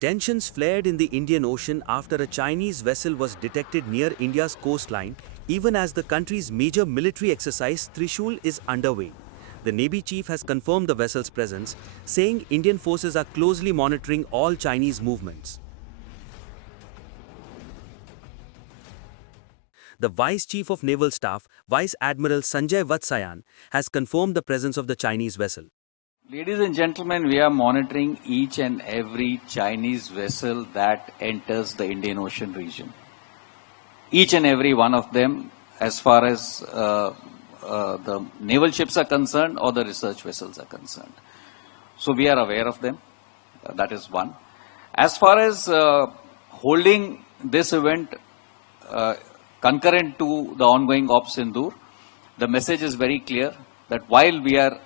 Tensions flared in the Indian Ocean after a Chinese vessel was detected near India's coastline, even as the country's major military exercise Trishul is underway. The Navy chief has confirmed the vessel's presence, saying Indian forces are closely monitoring all Chinese movements. The Vice Chief of Naval Staff, Vice Admiral Sanjay Vatsayan, has confirmed the presence of the Chinese vessel. Ladies and gentlemen, we are monitoring each and every Chinese vessel that enters the Indian Ocean region. Each and every one of them, as far as the naval ships are concerned or the research vessels are concerned. So we are aware of them. That is one. As far as holding this event concurrent to the ongoing Op Sindoor, the message is very clear that while we are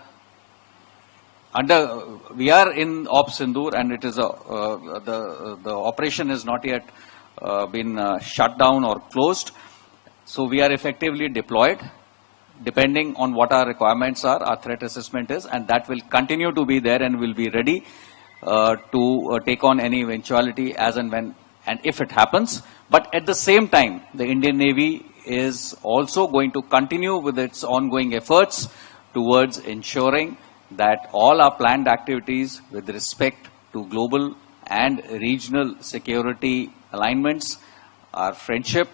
in Op Sindoor and it is the operation has not yet been shut down or closed. So we are effectively deployed, depending on what our requirements are, our threat assessment is, and that will continue to be there and will be ready to take on any eventuality as and when and if it happens. But at the same time, the Indian Navy is also going to continue with its ongoing efforts towards ensuring that all our planned activities with respect to global and regional security alignments, our friendship,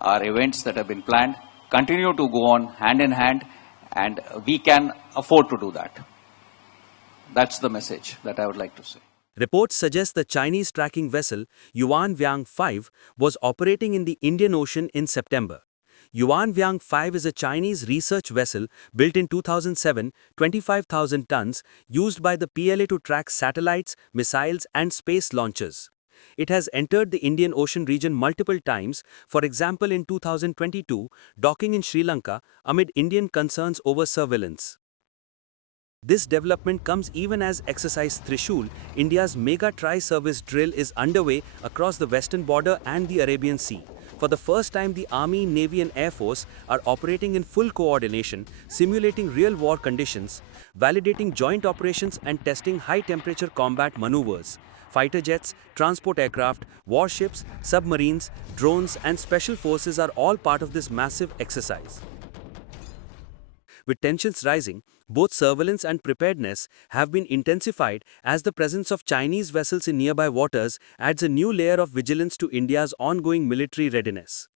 our events that have been planned, continue to go on hand in hand, and we can afford to do that. That's the message that I would like to say. Reports suggest the Chinese tracking vessel Yuanwang 5 was operating in the Indian Ocean in September. Yuanwang 5 is a Chinese research vessel built in 2007, 25,000 tons, used by the PLA to track satellites, missiles, and space launches. It has entered the Indian Ocean region multiple times, for example in 2022, docking in Sri Lanka amid Indian concerns over surveillance. This development comes even as Exercise Trishul, India's mega tri-service drill, is underway across the western border and the Arabian Sea. For the first time, the Army, Navy and Air Force are operating in full coordination, simulating real war conditions, validating joint operations and testing high-temperature combat maneuvers. Fighter jets, transport aircraft, warships, submarines, drones and special forces are all part of this massive exercise. With tensions rising, both surveillance and preparedness have been intensified as the presence of Chinese vessels in nearby waters adds a new layer of vigilance to India's ongoing military readiness.